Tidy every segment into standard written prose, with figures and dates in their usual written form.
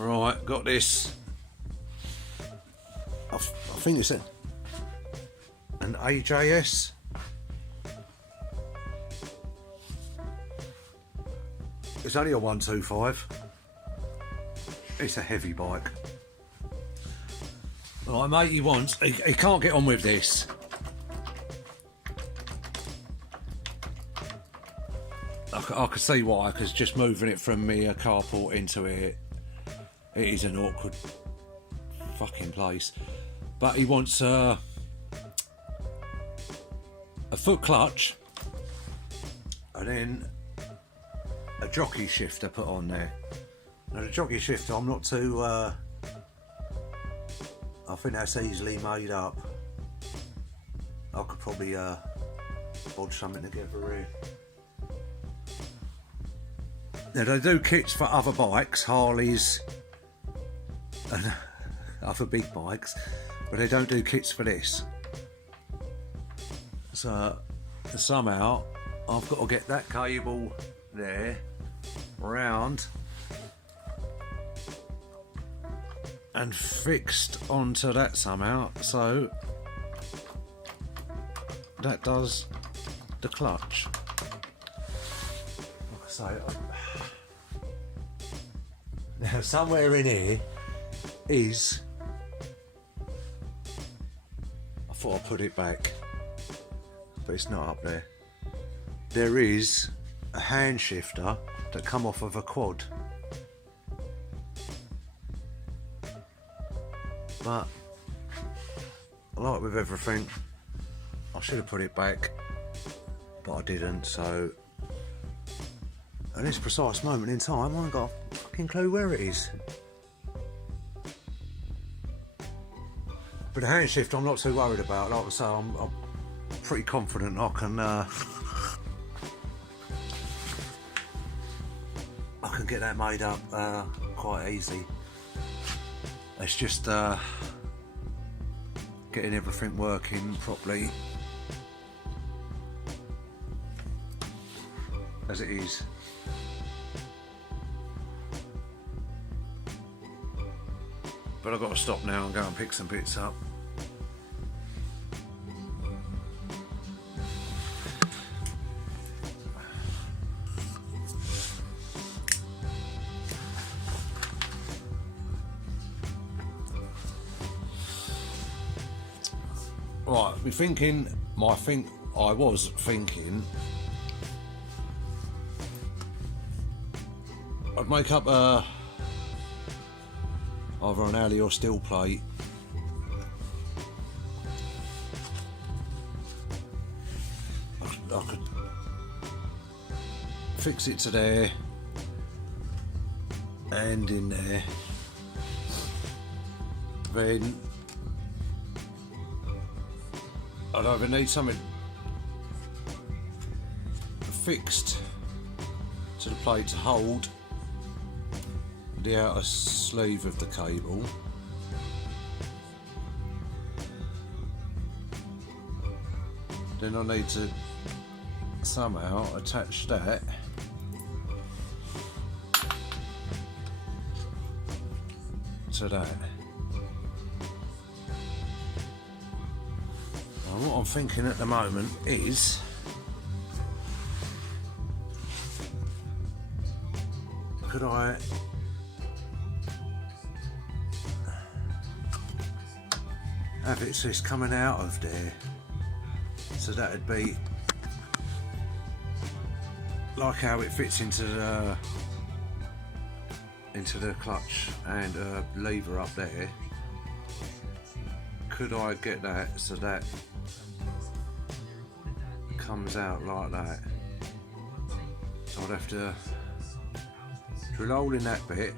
Right, got this. I think it's an AJS. It's only a 125. It's a heavy bike. Right, mate, he can't get on with this. I could see why, because just moving it from me a carport into it is an awkward fucking place. But he wants a foot clutch and then a jockey shifter put on there. Now the jockey shifter, I'm not too I think that's easily made up. I could probably bodge something together here. Now they do kits for other bikes, Harleys and other big bikes, but they don't do kits for this. So somehow I've got to get that cable there round and fixed onto that somehow, so that does the clutch. Like I say, now somewhere in here is, I thought I'd put it back, but it's not up there. There is a hand shifter that come off of a quad, but like with everything, I should have put it back, but I didn't. So at this precise moment in time, I haven't got a fucking clue where it is. But the hand shift I'm not too worried about. Like I say, I'm pretty confident I can get that made up quite easy. It's just getting everything working properly as it is. But I've got to stop now and go and pick some bits up. Right, I was thinking I'd make up either an alley or steel plate. I could fix it to there and in there. Then I'd either need something fixed to the plate to hold the outer sleeve of the cable, then I need to somehow attach that to that. Now what I'm thinking at the moment is could I have it so it's coming out of there, so that'd be like how it fits into the clutch and lever up there. Could I get that so that comes out like that? So I'd have to drill a hole in that bit,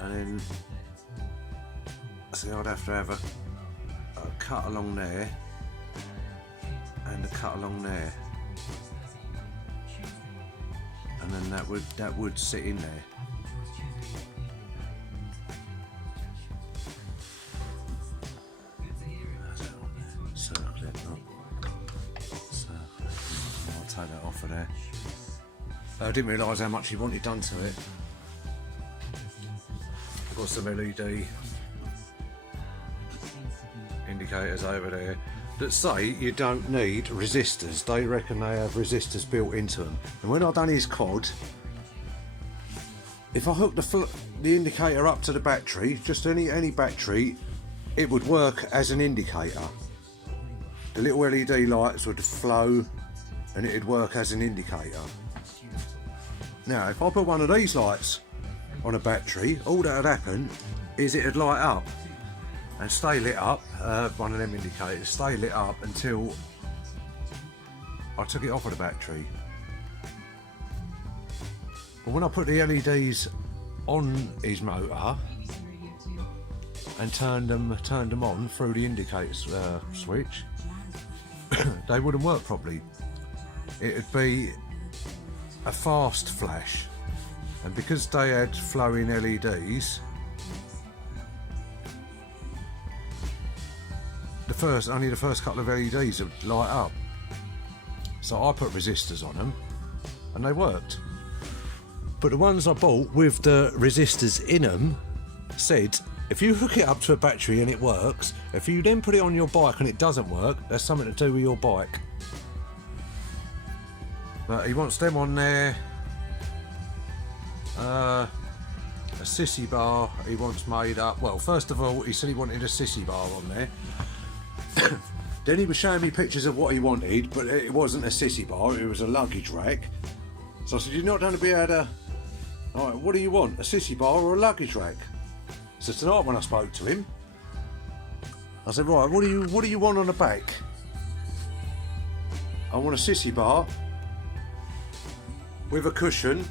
and then see, I'd have to have a cut along there and a cut along there, and then that would sit in there. Circle it, I'll take that off of there. I didn't realise how much he wanted done to it. got some LED indicators over there that say you don't need resistors. They reckon they have resistors built into them. And when I done his cod, if I hooked the indicator up to the battery, just any battery, it would work as an indicator. The little LED lights would flow and it'd work as an indicator. Now if I put one of these lights on a battery, all that would happen is it'd light up and stay lit up, one of them indicators, stay lit up until I took it off of the battery. But when I put the LEDs on his motor and turned them on through the indicator switch, they wouldn't work properly. It'd be a fast flash, and because they had flowing LEDs, only the first couple of LEDs would light up. So I put resistors on them and they worked. But the ones I bought with the resistors in them said, if you hook it up to a battery and it works, if you then put it on your bike and it doesn't work, there's something to do with your bike. But he wants them on there. A sissy bar he wants made up. Well, first of all, he said he wanted a sissy bar on there. Then he was showing me pictures of what he wanted, but it wasn't a sissy bar, it was a luggage rack. So I said, you're not going to be able to... Alright, what do you want? A sissy bar or a luggage rack? So tonight when I spoke to him, I said, right, what do you want on the back? I want a sissy bar with a cushion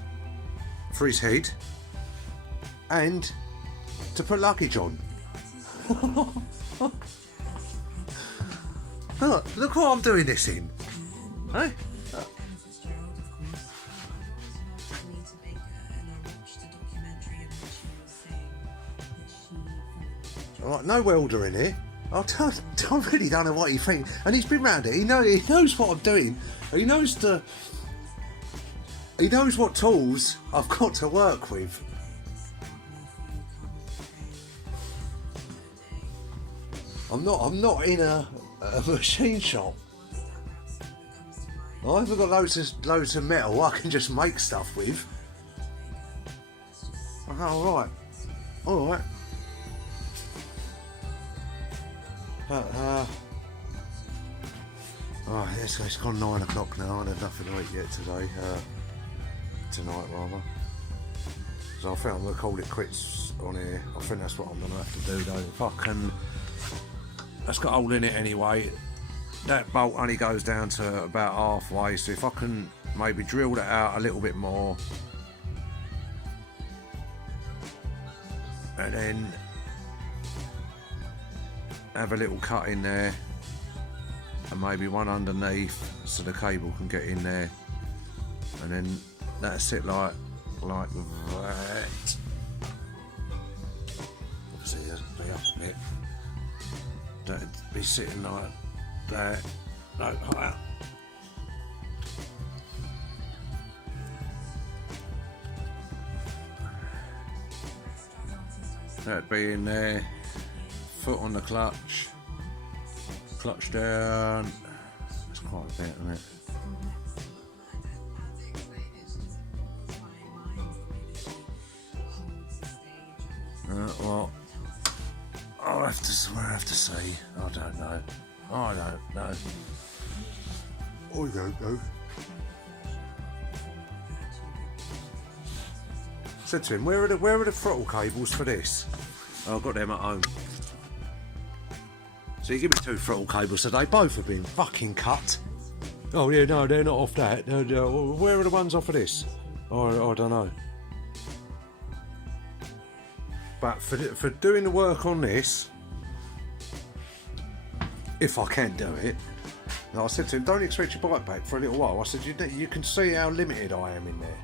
for his head and to put luggage on. Look what I'm doing this in. Hey? Alright, no welder in here. I really don't know what he thinks. And he's been round it. He knows what I'm doing. He knows what tools I've got to work with. I'm not in a machine shop. I haven't got loads of metal I can just make stuff with. Alright. Alright. It's gone 9 o'clock now. I had nothing to eat yet today. Tonight rather. So I think I'm going to call it quits on here. I think that's what I'm going to have to do though. If I can... That's got a hole in it anyway. That bolt only goes down to about halfway, so if I can maybe drill that out a little bit more and then have a little cut in there and maybe one underneath so the cable can get in there, and then that's it like that. Obviously it doesn't be up a bit. That'd be sitting like that, no higher. That'd be in there, foot on the clutch down. That's quite a bit, isn't it? Well, I'll have to see. I don't know. I don't know. Said to him, where are the throttle cables for this? Oh, I've got them at home. So you give me 2 throttle cables today. Both have been fucking cut. Oh yeah, no, they're not off that. No, where are the ones off of this? Oh, I don't know. But for doing the work on this, if I can do it, and I said to him, don't expect your bike back for a little while. I said, you can see how limited I am in there.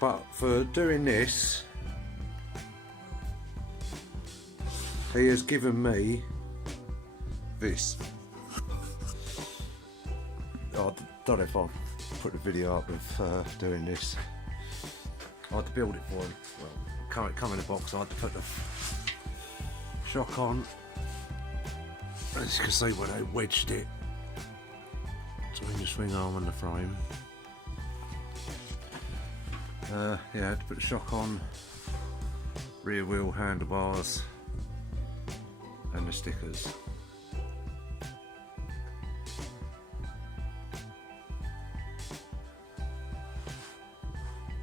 But for doing this, he has given me this. Oh, I don't know if I'll put the video up of doing this. I had to build it for him. Well, come in a box. I had to put the shock on. As you can see where they wedged it between the swing arm and the frame. Yeah, I had to put the shock on, rear wheel handlebars and the stickers.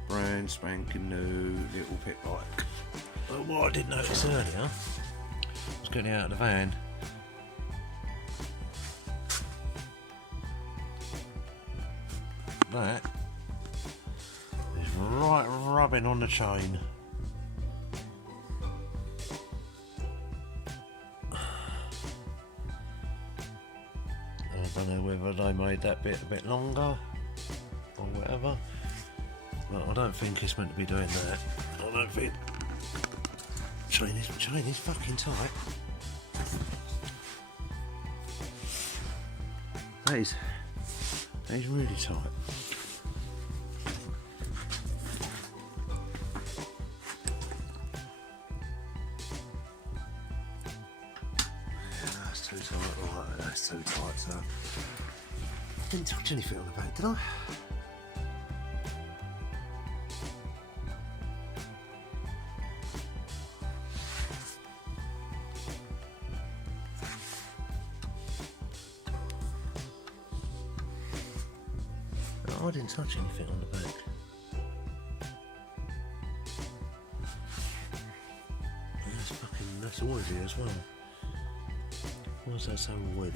Brand spanking new little pit bike. But what I did notice earlier, I was getting out of the van. That is right rubbing on the chain. I don't know whether they made that bit a bit longer or whatever, but I don't think it's meant to be doing that. I don't think. Chain is fucking tight. That is really tight. Too tight, right, that's too tight, so I didn't touch anything on the back, did I? No, I didn't touch anything on the back. That's oily as well. Why's that so oily?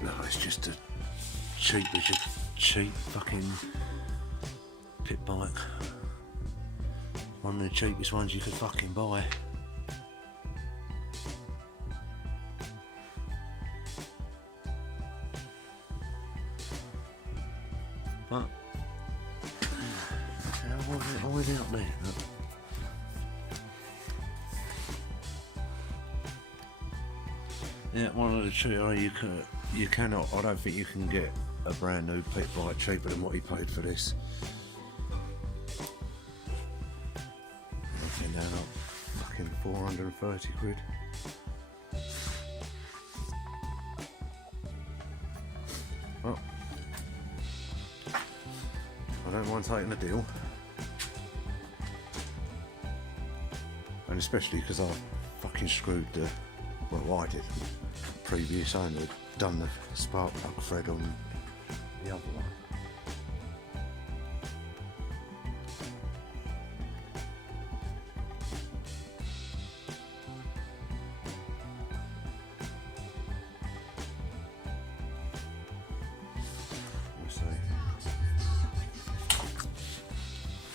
No, it's just a cheap fucking pit bike. One of the cheapest ones you could fucking buy. But how was it always out there? Look. Yeah, one of the two. You cannot. I don't think you can get a brand new pit bike cheaper than what he paid for this. I think they're not fucking 430 quid. Well, I don't mind taking the deal, and especially because I fucking screwed the, well, I did. Previous owner had done the spark plug thread on the other one.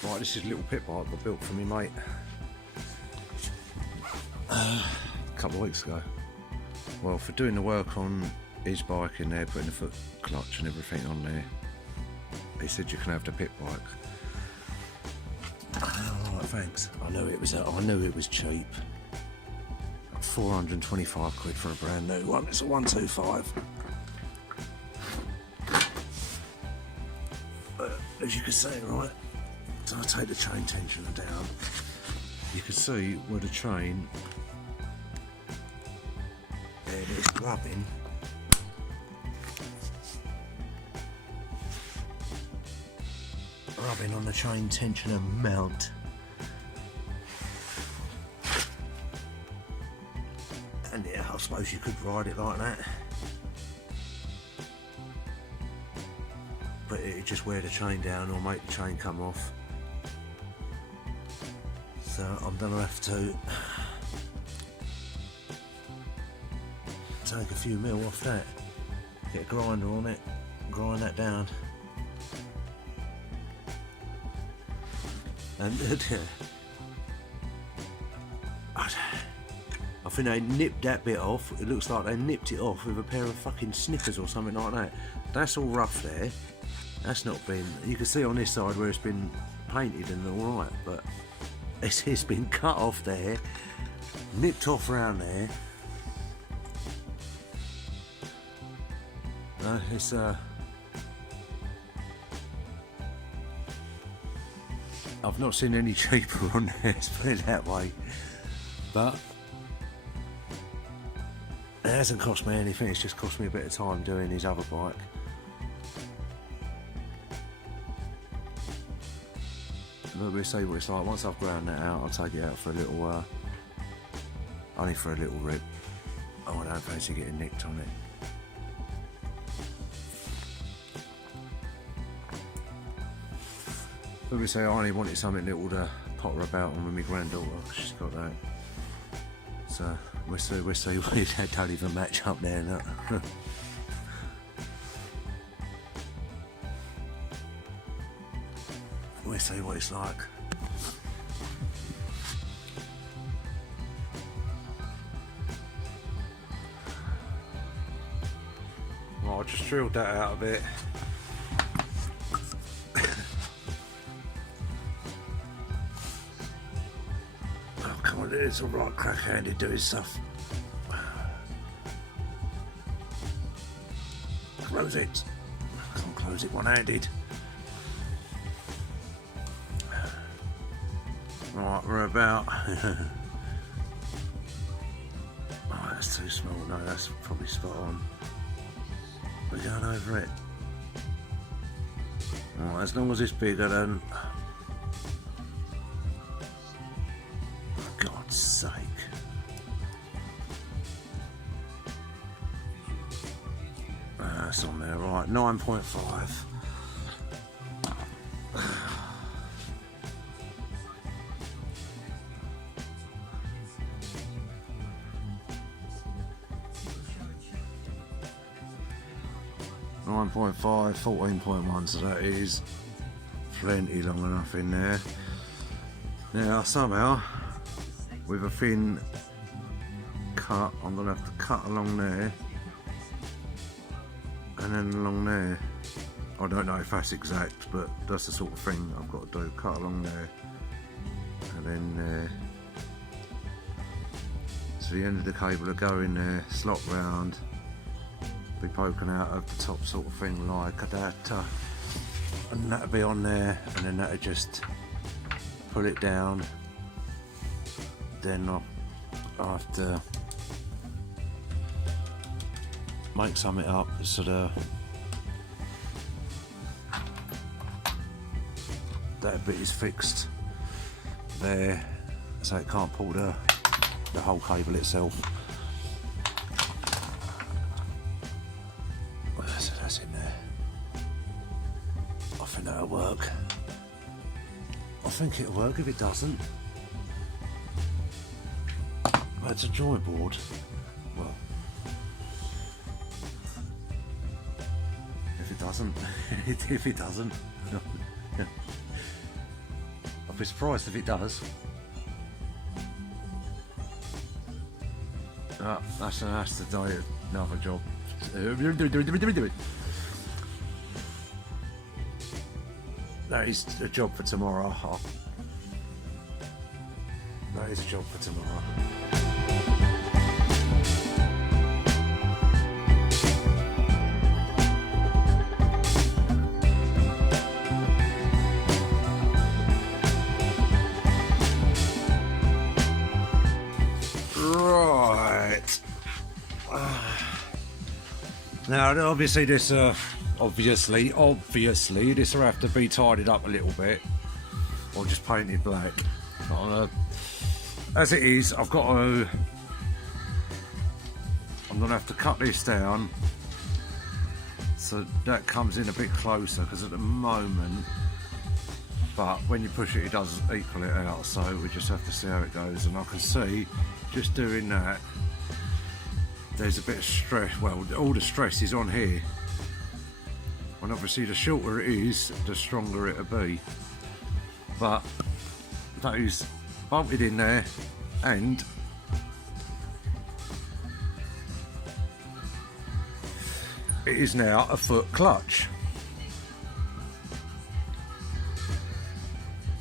Right, this is a little pit bike I built for me mate a couple of weeks ago. Well, for doing the work on his bike in there, putting the foot clutch and everything on there, he said you can have the pit bike. Alright, thanks. I knew it was cheap. 425 quid for a brand new one. It's a 125. As you can see, right, so I take the chain tensioner down. You can see where the chain, it's rubbing. Rubbing on the chain tensioner mount. And yeah, I suppose you could ride it like that. But it'd just wear the chain down or make the chain come off. So I'm gonna have to take a few mil off that, get a grinder on it, grind that down, and I think they nipped that bit off. It looks like they nipped it off with a pair of fucking snippers or something like that. That's all rough there. That's not been, you can see on this side where it's been painted and all right, but it's been cut off there, nipped off around there. It's I've not seen any cheaper on there, let's put it that way. But it hasn't cost me anything, it's just cost me a bit of time doing his other bike. But we'll see what it's like. Once I've ground that out, I'll take it out for a little, only for a little rip. Oh, I don't fancy getting nicked on it. But we say I only wanted something little to potter about on with my granddaughter. She's got that. So we'll see we don't even match up there. No. We'll see what it's like. Well, I just drilled that out a bit. Oh, come on, it's all right, crack-handed doing stuff. Close it. I can't close it one-handed. Right, we're about. Oh, that's too small. No, that's probably spot on. We're going over it. Right, as long as it's bigger than. For God's sake. That's on there, right? 9.5. .5, 14.1, so that is plenty long enough in there. Now somehow, with a thin cut, I'm going to have to cut along there and then along there. I don't know if that's exact, but that's the sort of thing I've got to do. Cut along there and then there. So the end of the cable will go in there, slot round, be poking out of the top sort of thing like that, and that'll be on there, and then that'll just pull it down. Then I'll have to make something up so that bit is fixed there, so it can't pull the whole cable itself. So that's in there. I think that'll work. I think it'll work. If it doesn't, that's a drawing board. Well, if it doesn't, if it doesn't, I'll be surprised if it does. That's the day another job. That is a job for tomorrow. That is a job for tomorrow. Right. Now, obviously, this obviously this will have to be tidied up a little bit, or just painted black. As it is, I'm gonna have to cut this down so that comes in a bit closer, because at the moment, but when you push it, it does equal it out. So we just have to see how it goes, and I can see just doing that. There's a bit of stress. Well, all the stress is on here, and obviously the shorter it is, the stronger it'll be. But that is bolted in there, and it is now a foot clutch.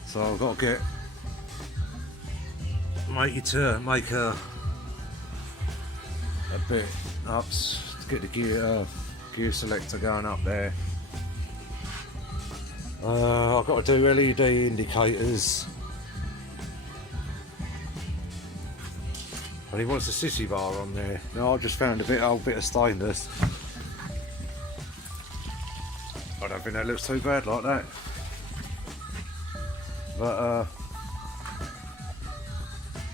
So I've got to make a bit up to get the gear selector going up there. I've got to do LED indicators. And he wants a sissy bar on there. No, I just found a old bit of stainless. I don't think that looks too bad like that. But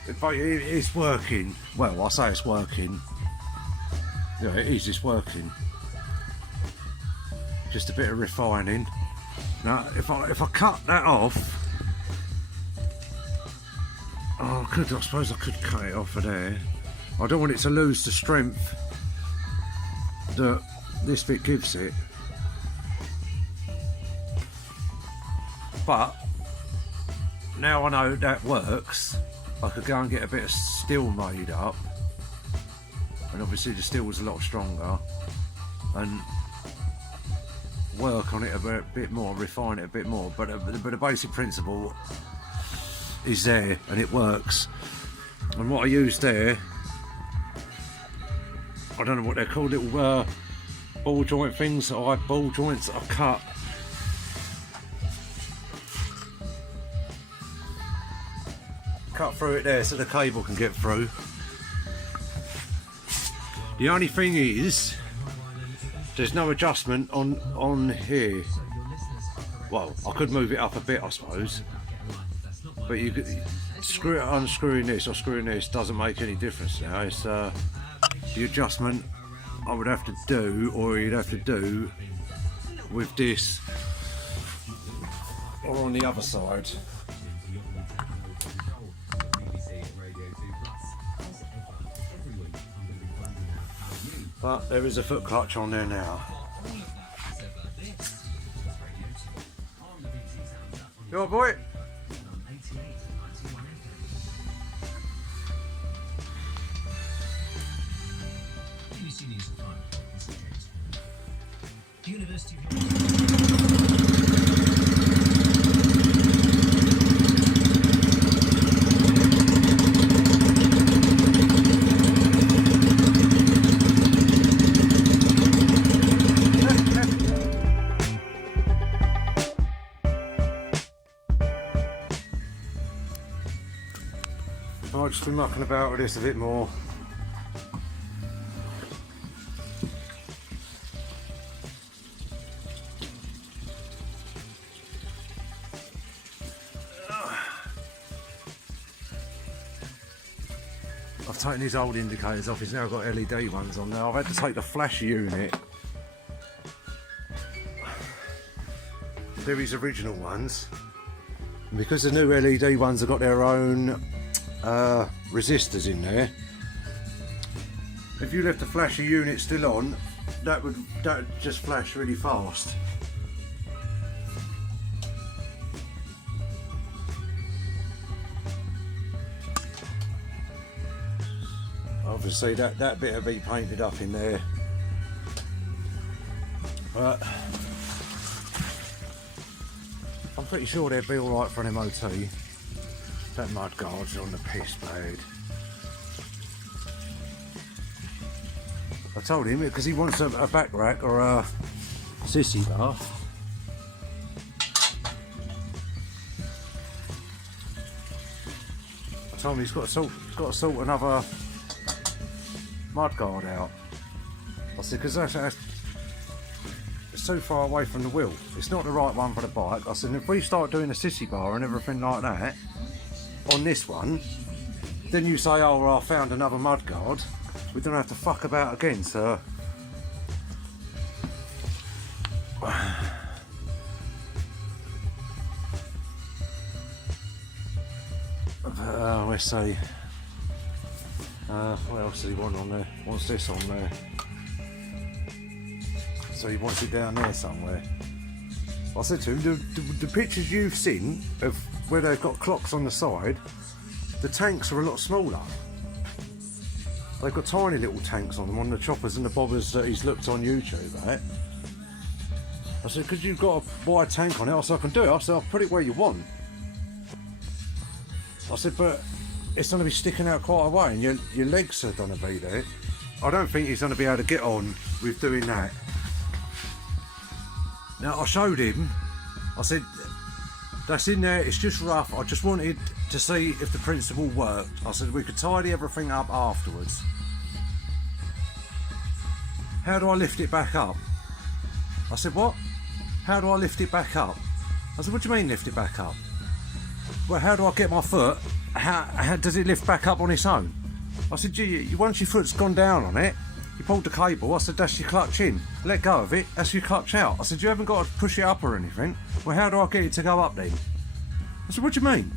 it's working. Well, I say it's working. Yeah, it is, it's working. Just a bit of refining. Now, if I cut that off, I suppose I could cut it off of there. I don't want it to lose the strength that this bit gives it. But now I know that works, I could go and get a bit of steel made up, and obviously the steel was a lot stronger, and work on it a bit more, refine it a bit more. But the basic principle is there and it works. And what I used there, I don't know what they're called, little ball joint things. I have ball joints that I cut through it there so the cable can get through. The only thing is, there's no adjustment on here. Well, I could move it up a bit, I suppose, but you could unscrewing this or screwing this doesn't make any difference now. It's the adjustment I would have to do, or you'd have to do with this or on the other side. But there is a foot clutch on there now. You all right, boy? I've just been mucking about with this a bit more. I've taken his old indicators off, he's now got LED ones on now. I've had to take the flash unit. They're his original ones. And because the new LED ones have got their own resistors in there, if you left the flasher unit still on, that would just flash really fast. Obviously that bit will be painted up in there, but I'm pretty sure they'd be alright for an MOT. That mud guard's on the piss blade. I told him, because he wants a back rack or a sissy bar. I told him he's got to sort another mud guard out. I said, because that's it's too far away from the wheel. It's not the right one for the bike. I said, if we start doing a sissy bar and everything like that on this one, then you say, oh well, I found another mud guard, we don't have to fuck about again, so let's see, what else does he want on there? What's this on there? So he wants it down there somewhere. I said to him, the pictures you've seen of where they've got clocks on the side, the tanks are a lot smaller. They've got tiny little tanks on them, on the choppers and the bobbers that he's looked on YouTube at. I said, because you've got a wide tank on it, I said, I can do it. I said, I'll put it where you want. I said, but it's going to be sticking out quite a way and your legs are going to be there. I don't think he's going to be able to get on with doing that. Now I showed him, I said, that's in there, it's just rough, I just wanted to see if the principle worked. I said we could tidy everything up afterwards. How do I lift it back up? I said, what? How do I lift it back up? I said, what do you mean lift it back up? Well, how do I get my foot? How does it lift back up on its own? I said, once your foot's gone down on it, you pulled the cable. I said, that's your clutch in. Let go of it, that's your clutch out. I said, you haven't got to push it up or anything. Well, how do I get it to go up then? I said, what do you mean?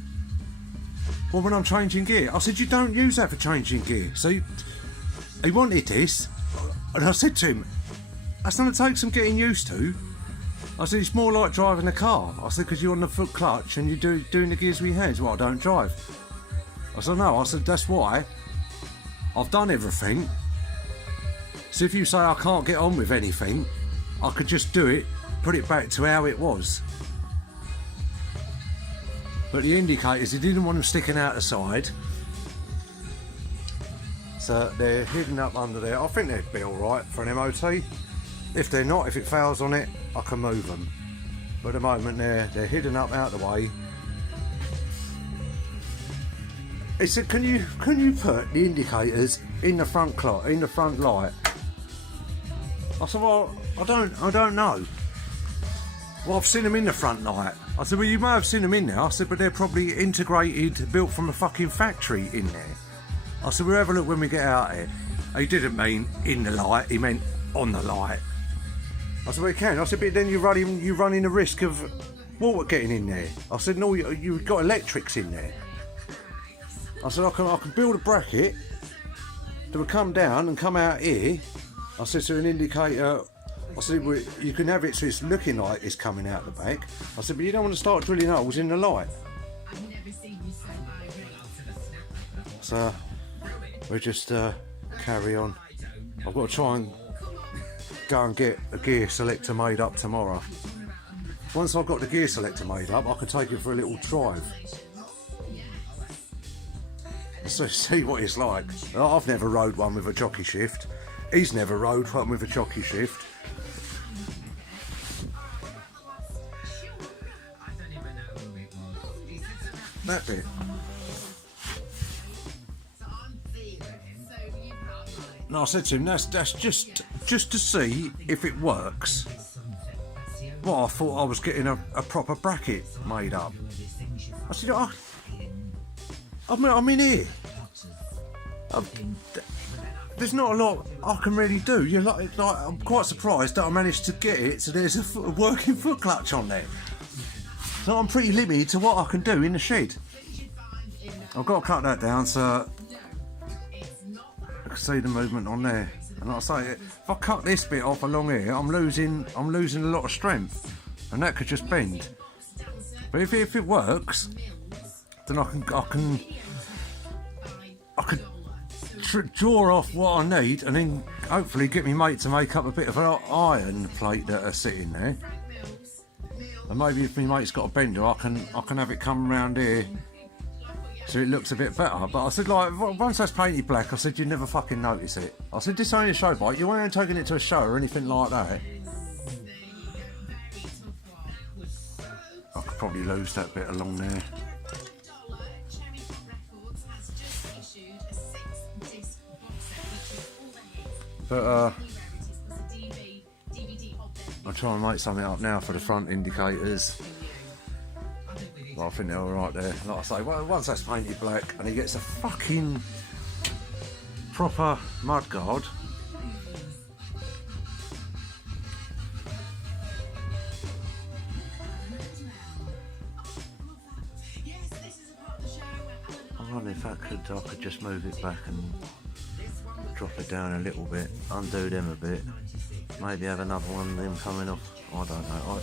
Well, when I'm changing gear. I said, you don't use that for changing gear. So he wanted this, and I said to him, that's going to take some getting used to. I said, it's more like driving a car. I said, because you're on the foot clutch and you're doing the gears with your hands. Well, I don't drive. I said, no. I said, that's why I've done everything. So if you say I can't get on with anything, I could just do it, put it back to how it was. But the indicators, he didn't want them sticking out the side. So they're hidden up under there. I think they'd be alright for an MOT. If they're not, if it fails on it, I can move them. But at the moment they're hidden up out the way. He said, can you put the indicators in the front light? I said, well, I don't know. Well, I've seen them in the front light. I said, well, you may have seen them in there. I said, but they're probably integrated, built from a fucking factory in there. I said, we'll have a look when we get out here. He didn't mean in the light, he meant on the light. I said, well, you can. I said, but then you're running the risk of water getting in there. I said, no, you've got electrics in there. I said, I can build a bracket that would come down and come out here. I said, to an indicator, I said, well, you can have it so it's looking like it's coming out the back. I said, but you don't want to start drilling holes in the light. So we just carry on. I've got to try and go and get a gear selector made up tomorrow. Once I've got the gear selector made up, I can take it for a little drive. So see what it's like. I've never rode one with a jockey shift. He's never rode one with a jockey shift. That bit. No, I said to him, that's just to see if it works. Well, I thought I was getting a proper bracket made up. I said, I'm in here. There's not a lot I can really do. I'm quite surprised that I managed to get it so there's a working foot clutch on there. So I'm pretty limited to what I can do in the shed. I've got to cut that down so I can see the movement on there. And like I say, if I cut this bit off along here, I'm losing a lot of strength, and that could just bend. But if it works, then I can draw off what I need, and then hopefully get my mate to make up a bit of an iron plate that are sitting there. And maybe if my mate's got a bender, I can have it come around here so it looks a bit better. But I said, like, once that's painted black, I said, you'd never fucking notice it. I said, this ain't a show bike, you ain't taking it to a show or anything like that. I could probably lose that bit along there. But I'll try and make something up now for the front indicators. Well, I think they're alright there. Like I say, once that's painted black and he gets a fucking proper mudguard, I wonder if I could just move it back and drop it down a little bit, undo them a bit, maybe have another one of them coming off. I don't know.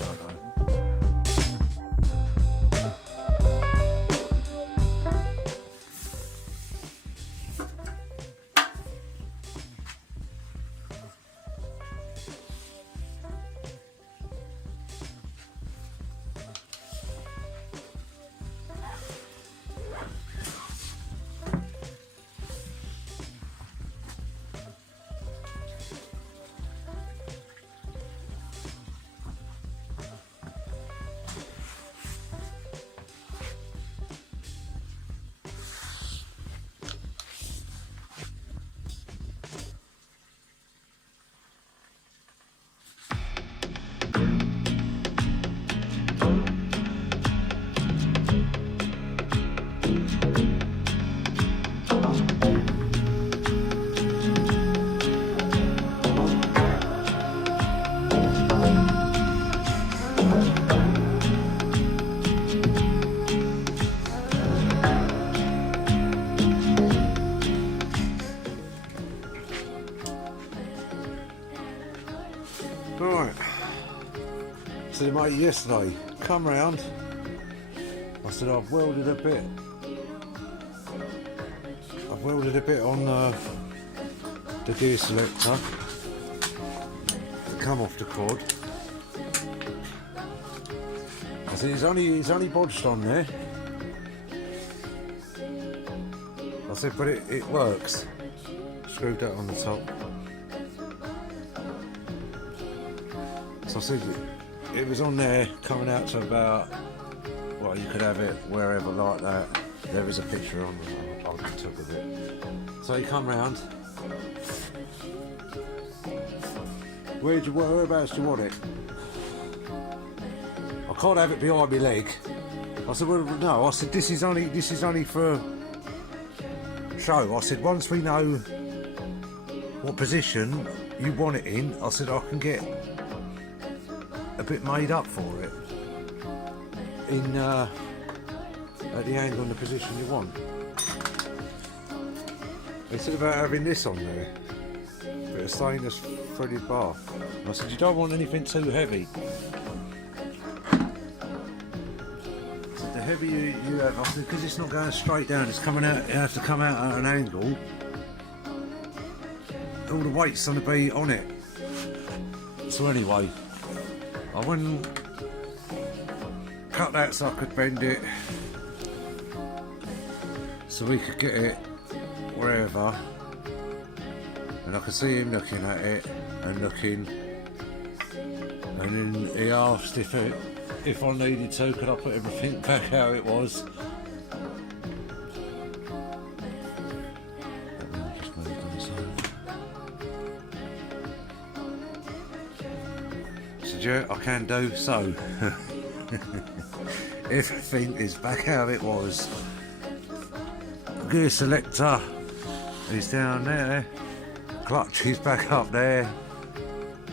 Right. So the mate yesterday come round. I said I've welded a bit. I've welded a bit on the gear selector. Come off the quad. I said he's only bodged on there. I said, but it works. Screwed that on the top. So I said it was on there, coming out to about, well, you could have it wherever like that. There is a picture on the, I took of it. So he come round. Whereabouts do you want it? I can't have it behind my leg. I said, well, no. I said, this is only for show. I said, once we know what position you want it in, I said I can get a bit made up for it in at the angle and the position you want. He said about having this on there, a bit of stainless threaded bar. And I said, you don't want anything too heavy. I said, the heavier you have, I said, because it's not going straight down, it's coming out, it has to come out at an angle. All the weight's going to be on it. So anyway, I went and cut that so I could bend it, so we could get it wherever. And I could see him looking at it and looking, and then he asked if I needed to, could I put everything back how it was. Yeah, I can do so. Everything is back how it was. Gear selector is down there. Clutch is back up there.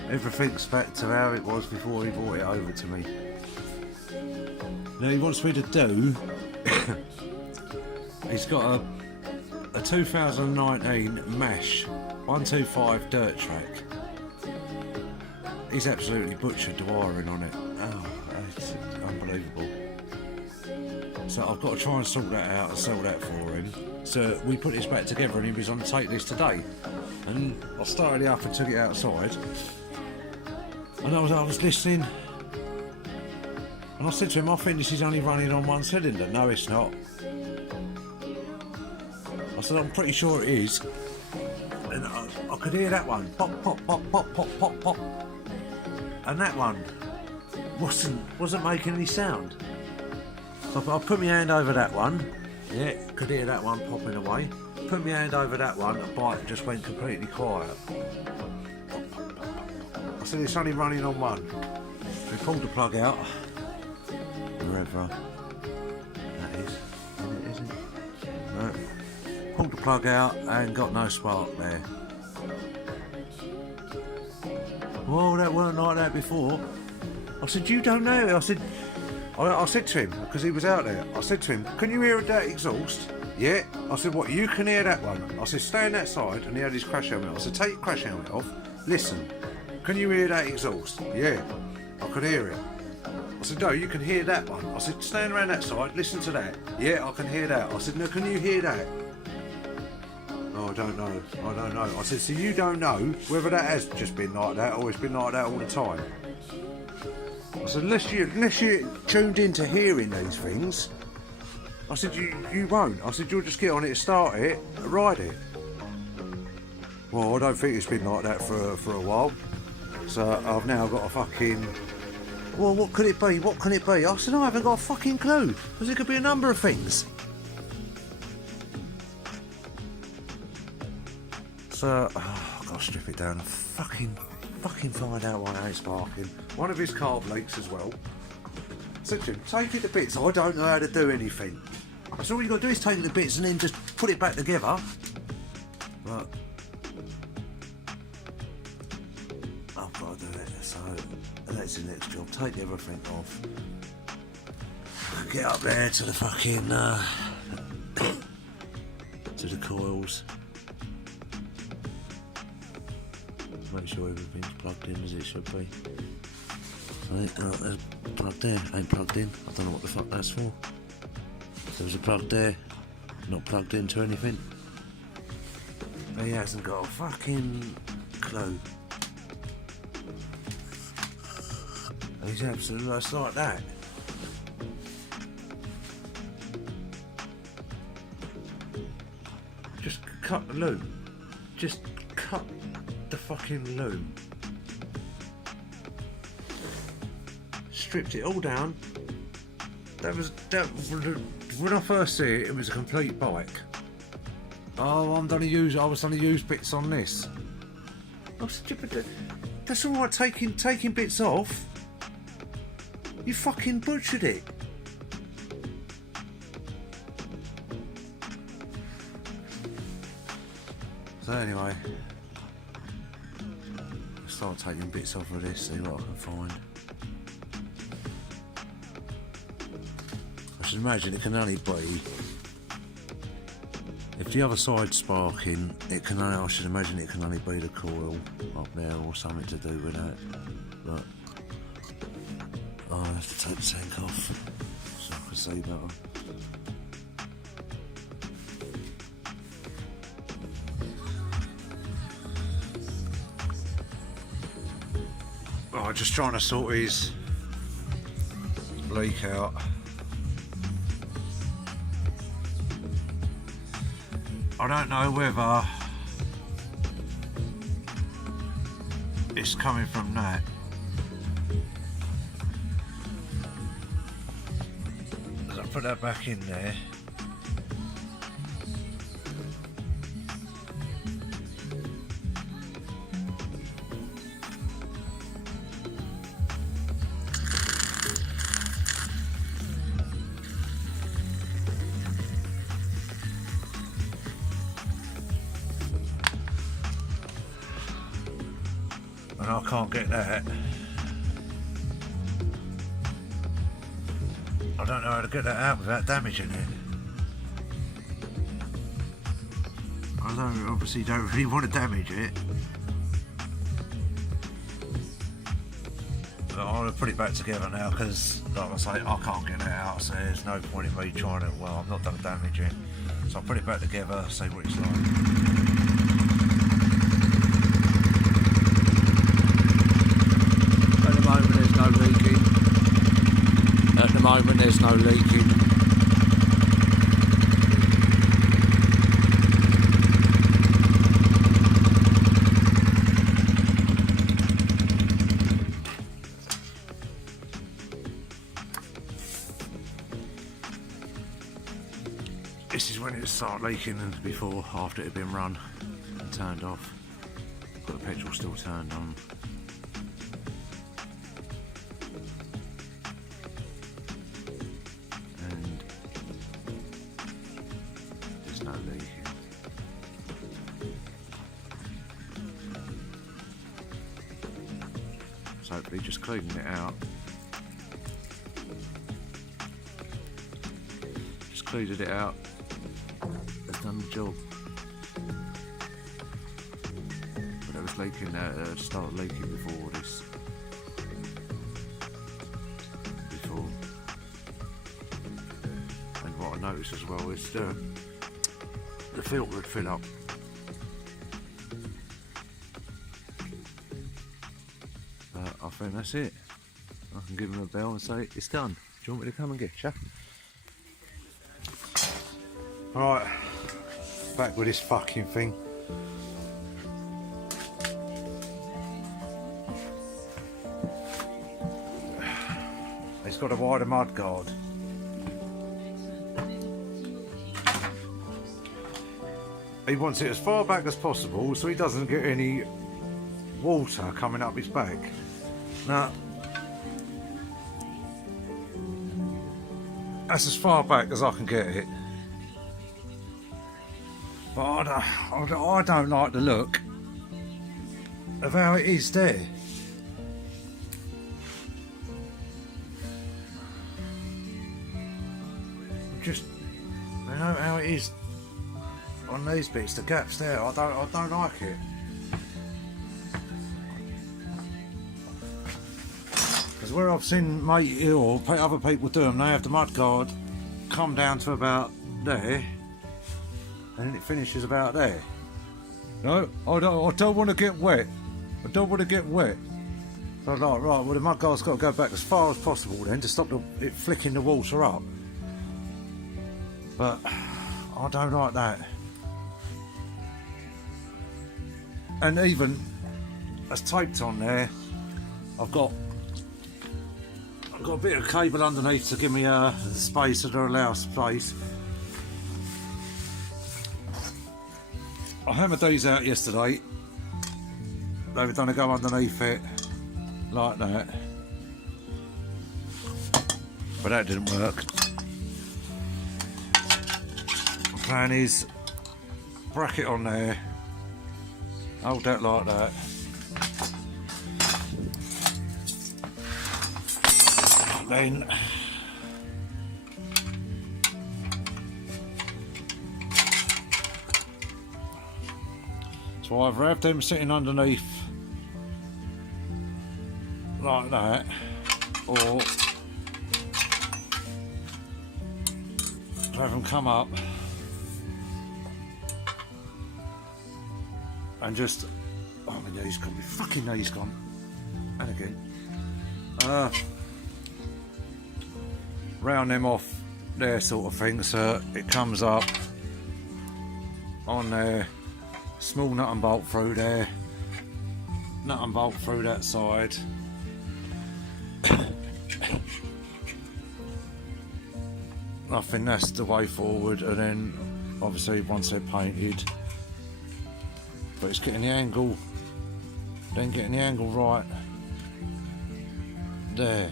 Everything's back to how it was before he brought it over to me. Now he wants me to do. He's got a 2019 MASH 125 dirt track. He's absolutely butchered the wiring on it. Oh, it's unbelievable. So I've got to try and sort that out and sell that for him. So we put this back together and he was on the take list today. And I started it up and took it outside. And I was listening. And I said to him, I think this is only running on one cylinder. No, it's not. I said, I'm pretty sure it is. And I could hear that one. Pop, pop, pop, pop, pop, pop, pop. And that one wasn't making any sound. So I put my hand over that one. Yeah, could hear that one popping away. Put my hand over that one, the bike just went completely quiet. I said it's only running on one. So we pulled the plug out. Wherever that is. Is it? No. Pulled the plug out and got no spark there. Well, that weren't like that before. I said, you don't know. I said to him, because he was out there, I said to him, can you hear that exhaust? Yeah. I said, what, you can hear that one? I said, stay on that side, and he had his crash helmet. I said, take your crash helmet off, listen. Can you hear that exhaust? Yeah. I could hear it. I said, no, you can hear that one. I said, stand around that side, listen to that. Yeah, I can hear that. I said, no, can you hear that? Oh, I don't know. I said, so you don't know whether that has just been like that or it's been like that all the time? I said, unless you're tuned into hearing these things, I said, you won't. I said, you'll just get on it, start it, ride it. Well, I don't think it's been like that for a while. So I've now got a fucking... Well, what could it be? What can it be? I said, I haven't got a fucking clue. Because it could be a number of things. So, I've got to strip it down and fucking find out why it's sparking. One of his carb leaks as well. I said to him, take it to bits. I don't know how to do anything. So all you got to do is take it to bits and then just put it back together. But I've got to do it. So that's the next job. Take everything off. Get up there to the fucking to the coils. make sure everything's plugged in as it should be. I think, oh, there's a plug there, ain't plugged in. I don't know what the fuck that's for. There's a plug there, not plugged into anything. But he hasn't got a fucking clue. He's absolutely just like that. Just cut the loom. Just cut the fucking loom. Stripped it all down. That when I first see it, it was a complete bike. Oh, I was gonna use bits on this. I said, but that's all right, taking bits off. You fucking butchered it. So anyway, I'll start taking bits off of this, see what I can find. I should imagine it can only be, if the other side's sparking, I should imagine it can only be the coil up there or something to do with that. But I'll have to take the tank off so I can see better. Oh, just trying to sort his leak out. I don't know whether it's coming from that. I'll put that back in there. And I can't get that. I don't know how to get that out without damaging it. Obviously don't really want to damage it. But I'll put it back together now because, like I say, I can't get it out, so there's no point in me trying to, well, I'm not going to damage it. So I'll put it back together, see what it's like. At the moment there's no leaking. This is when it started leaking, and before, after it had been run and turned off. Got the petrol still turned on. So hopefully just cleaning it out. Just cleaned it out. It's done the job. But it was leaking, started leaking before this. And what I noticed as well is the filter would fill up. I think that's it. I can give him a bell and say it's done. Do you want me to come and get you? Right, back with this fucking thing. It's got a wider mud guard. He wants it as far back as possible so he doesn't get any water coming up his back. Now, that's as far back as I can get it. But I don't like the look of how it is there. Just, you know how it is on these bits, the gaps there. I don't like it. Because where I've seen mate or other people do them, they have the mud guard come down to about there, and then it finishes about there. No, I don't want to get wet. I don't want to get wet. So I'm like, right, well the mud guard's got to go back as far as possible then to stop it flicking the water up. But I don't like that. And even as taped on there, I've got a bit of cable underneath to give me the space to allow space. I hammered these out yesterday. They were going to go underneath it like that, but that didn't work. The plan is bracket on there, hold that like that. Then so either have them sitting underneath like that, or have them come up and just, oh my knee's gone, my fucking knee's gone, and again, round them off there sort of thing, so it comes up on there, small nut and bolt through there, nut and bolt through that side. I think that's the way forward, and then obviously once they're painted, but it's getting the angle, then getting the angle right there.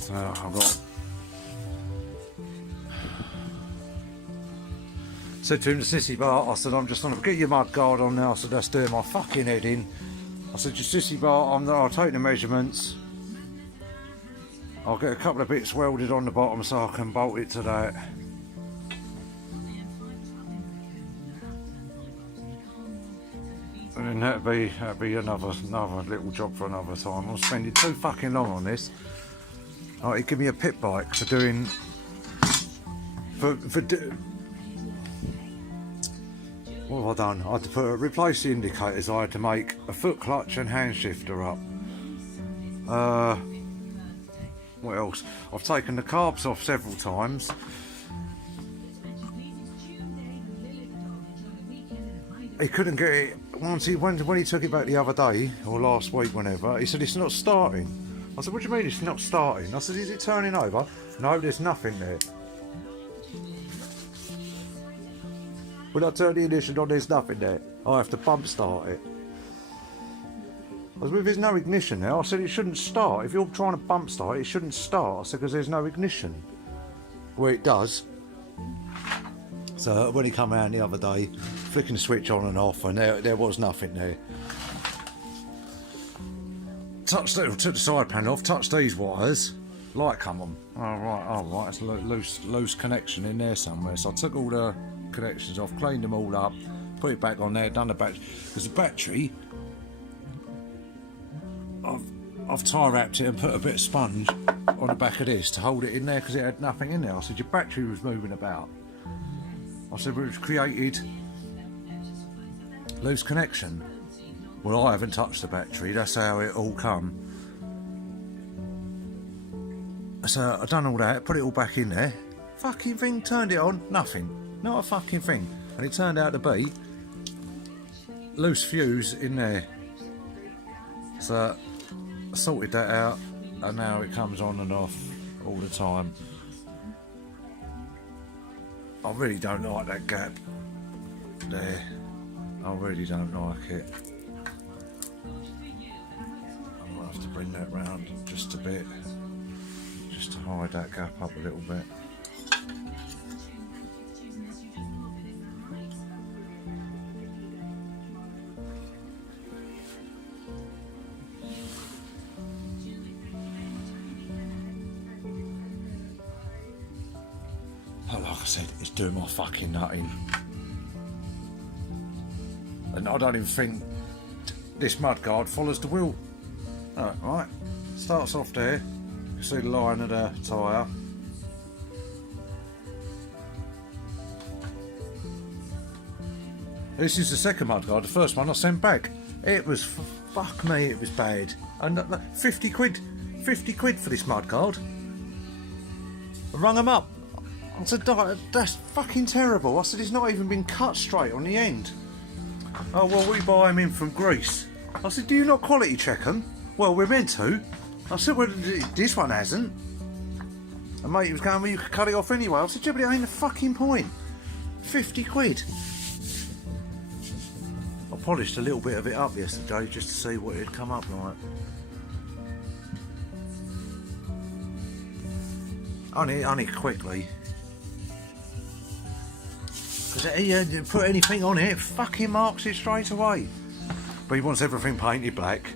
So I've got said to him, the sissy bar, I said, I'm just going to get your mud guard on now. I said, that's doing my fucking head in. I said, your sissy bar, I'll take the measurements. I'll get a couple of bits welded on the bottom so I can bolt it to that. And then that'd be another little job for another time. I'm spending too fucking long on this. Oh, he'd give me a pit bike for doing what have I done? I had to replace the indicators. I had to make a foot clutch and hand shifter up. What else? I've taken the carbs off several times. He couldn't get it once. When he took it back the other day or last week, whenever, he said it's not starting. I said, what do you mean it's not starting? I said, is it turning over? No, there's nothing there. When I turn the ignition on, there's nothing there. I have to bump start it. I said, well, if there's no ignition now, I said it shouldn't start. If you're trying to bump start it, it shouldn't start. I said, because there's no ignition. Well, it does. So when he come around the other day, flicking the switch on and off, and there was nothing there. Took the side panel off, touched these wires, light come on. Oh right, it's a loose connection in there somewhere. So I took all the connections off, cleaned them all up, put it back on there, done the battery. Because the battery, I've tie wrapped it and put a bit of sponge on the back of this to hold it in there because it had nothing in there. I said, your battery was moving about. I said, well, it's created loose connection. Well, I haven't touched the battery, that's how it all come. So I done all that, put it all back in there. Fucking thing, turned it on, nothing. Not a fucking thing. And it turned out to be loose fuse in there. So I sorted that out, and now it comes on and off all the time. I really don't like that gap there. I really don't like it. I might have to bring that round just a bit, just to hide that gap up a little bit. Like I said, it's doing my fucking nutting. And I don't even think this mudguard follows the wheel. Right, starts off there. You see the line of the tyre. This is the second mudguard. The first one I sent back. It was, fuck me, it was bad. And 50 quid for this mudguard. I rung them up. I said, that's fucking terrible. I said, it's not even been cut straight on the end. Oh, well, we buy them in from Greece. I said, do you not quality check them? Well, we're meant to. I said, well, this one hasn't. And mate, he was going, well, you could cut it off anyway. I said, yeah, but it ain't a fucking point. 50 quid. I polished a little bit of it up yesterday just to see what it'd come up like. Only quickly. Because he put anything on it fucking marks it straight away. But he wants everything painted black.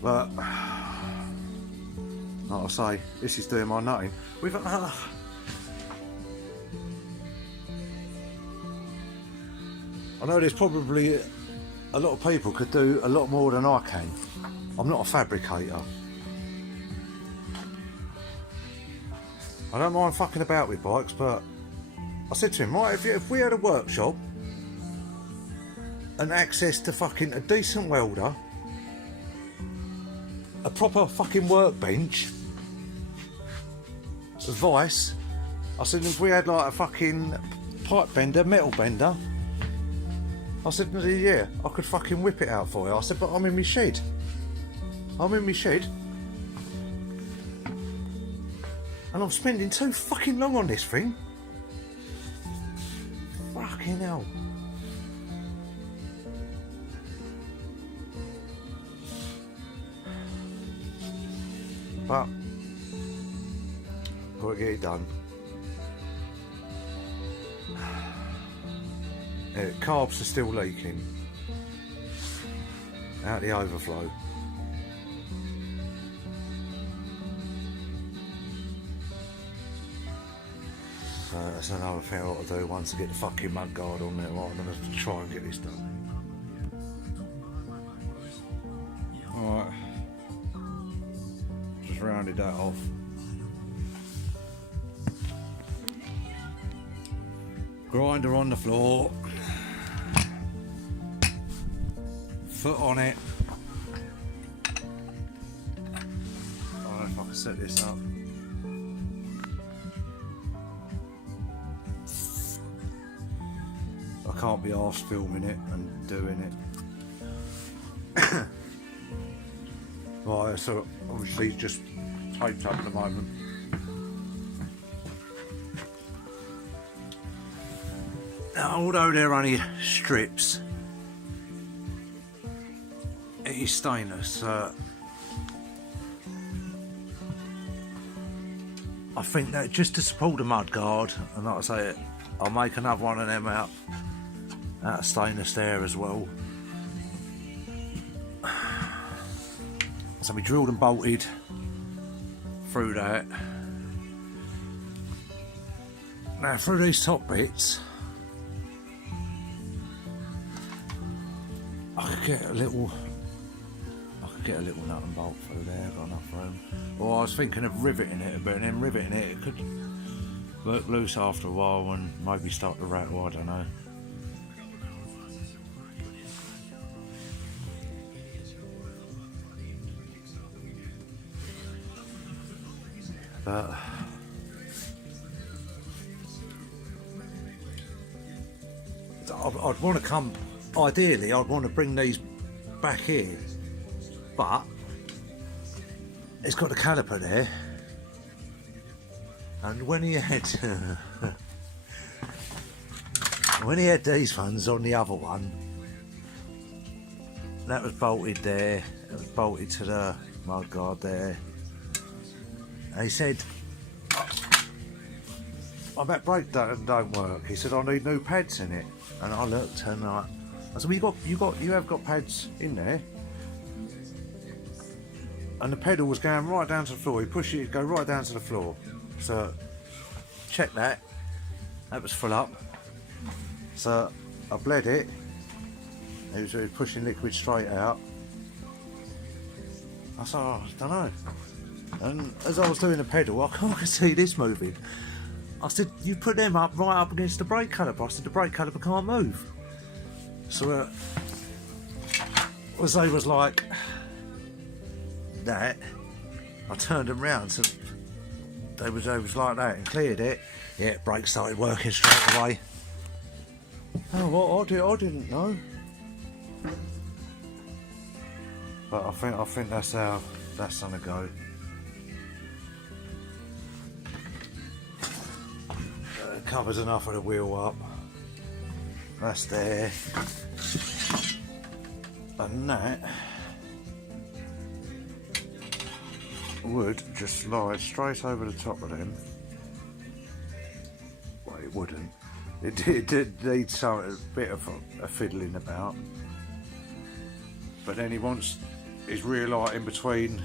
But, like I say, this is doing my nutting. I know there's probably a lot of people could do a lot more than I can. I'm not a fabricator. I don't mind fucking about with bikes, but I said to him, right, if we had a workshop and access to fucking a decent welder, a proper fucking workbench, a vice, I said, if we had like a fucking pipe bender, metal bender, I said, yeah, I could fucking whip it out for you. I said, but I'm in my shed. And I'm spending too fucking long on this thing. Fucking hell. But gotta get it done. Yeah, carbs are still leaking out the overflow. So that's another thing I ought to do once I get the fucking mudguard on there. Right, I'm going to try and get this done. Alright, just rounded that off. Grinder on the floor, foot on it. I don't know if I can set this up. I can't be arsed filming it and doing it. Right, so obviously it's just taped up at the moment. Now, although they're only strips, it is stainless. I think that just to support the mudguard, and like I say, I'll make another one of them out of stainless there as well. So we drilled and bolted through that. Now through these top bits, I could get a little nut and bolt through there. Got enough room. Or I was thinking of riveting it a bit, and then riveting it could work loose after a while and maybe start to rattle. I don't know. But I'd want to come. Ideally, I'd want to bring these back here, but it's got the caliper there, and when he had these ones on the other one, that was bolted there. It was bolted to the mudguard there. And he said, "Oh, that brake don't work." He said, "I need new pads in it." And I looked and I said, "Well, you have got pads in there." and the pedal was going right down to the floor. You push it, it'd go right down to the floor. So check that. That was full up. So I bled it. It was pushing liquid straight out. I said, oh, I don't know. And as I was doing the pedal, I could see this moving. I said, you put them up right up against the brake caliper. I said, the brake caliper can't move. So as they was like that, I turned them round, so they was like that, and cleared it. Yeah, brake started working straight away. Oh, what I didn't know. But I think that's how that's gonna go. Covers enough of the wheel up. That's there. And that would just slide straight over the top of them. Well, it wouldn't. It did need a bit of a fiddling about. But then he wants his rear light in between,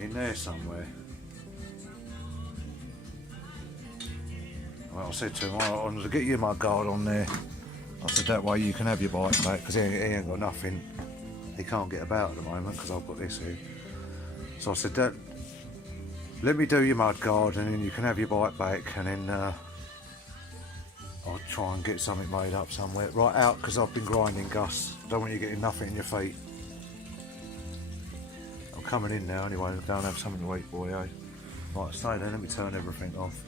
in there somewhere. Well, I said to him, I wanted to get you my guard on there. I said, that way you can have your bike back, because he ain't got nothing. He can't get about at the moment, because I've got this here. So I said, let me do your mud guard, and then you can have your bike back, and then I'll try and get something made up somewhere. Right out, because I've been grinding, Gus. Don't want you getting nothing in your feet. I'm coming in now anyway, go and have something to eat, boy, eh? Right, stay there, let me turn everything off.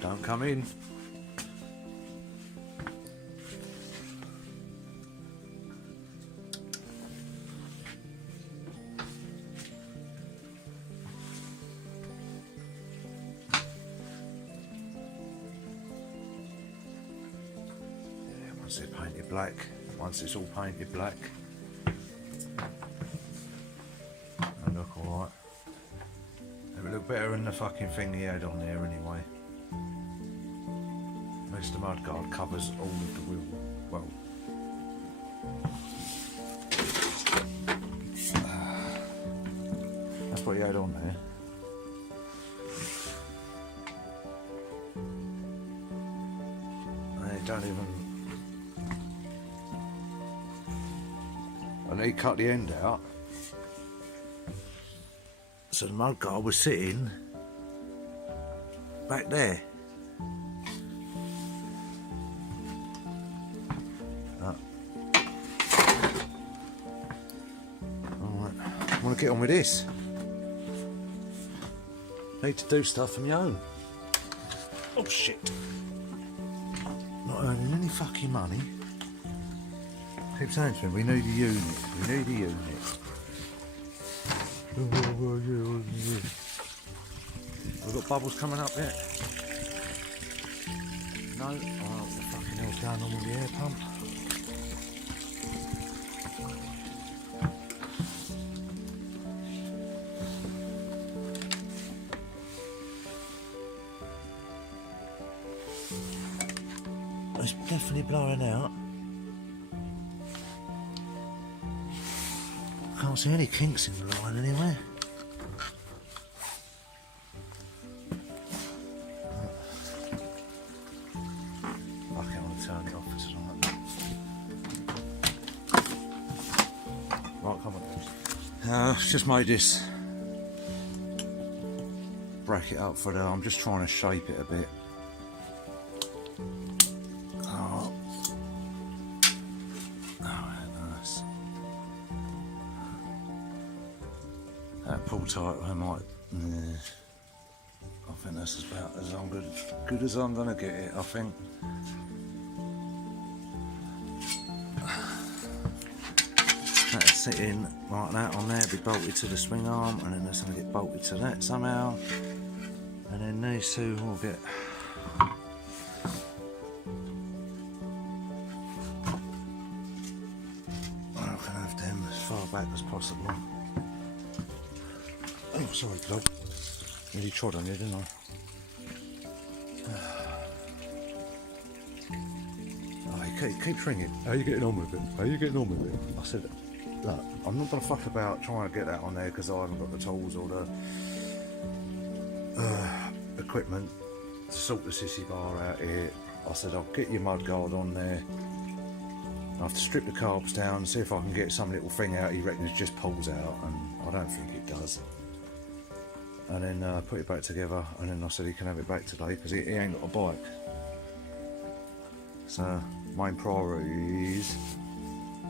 Don't come in. Yeah, once it's painted black, once it's all painted black, it'll look alright. It'll look better than the fucking thing he had on there anyway. The mudguard covers all of the wheel. Well, that's what he had on there. And it don't even. And he cut the end out, so the mudguard was sitting back there. I want to get on with this. Need to do stuff on my own. Oh shit. Not earning any fucking money. Keep saying to me, we need a unit. We need a unit. We've got bubbles coming up yet? No? Oh, what the fucking hell's going on with the air pump? It's definitely blowing out. Can't see any kinks in the line anywhere. I can't want to turn it off for tonight. Right, come on. Just made this bracket up for the. I'm just trying to shape it a bit. Pull tight, I might. I think that's about as good as I'm gonna get it. I think. That'll sit in like that on there, be bolted to the swing arm, and then that's gonna get bolted to that somehow. And then these two will get can have them as far back as possible. Oh, sorry, Glob. Nearly trod on you, didn't I? Oh, he keeps ringing. How are you getting on with it? How are you getting on with it? I said, look, I'm not going to fuck about trying to get that on there because I haven't got the tools or the equipment to sort the sissy bar out here. I said, I'll get your mudguard on there. I have to strip the carbs down, see if I can get some little thing out he reckons just pulls out, and I don't think it does. And then put it back together, and then I said he can have it back today because he ain't got a bike. So main priority is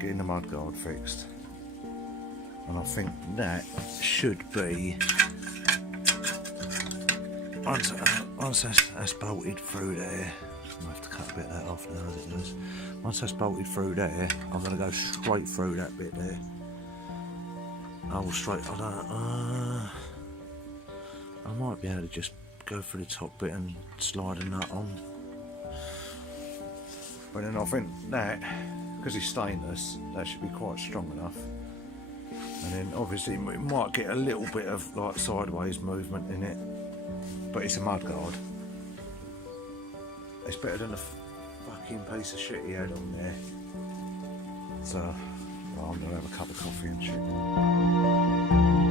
getting the mudguard fixed, and I think that should be once that's bolted through there. I have to cut a bit of that off now as it does. Once that's bolted through there, I'm going to go straight through that bit there. I might be able to just go through the top bit and slide a nut on. But then I think that, because it's stainless, that should be quite strong enough. And then obviously we might get a little bit of like sideways movement in it, but it's a mudguard. It's better than a fucking piece of shit he had on there. So, well, I'm gonna have a cup of coffee and shit.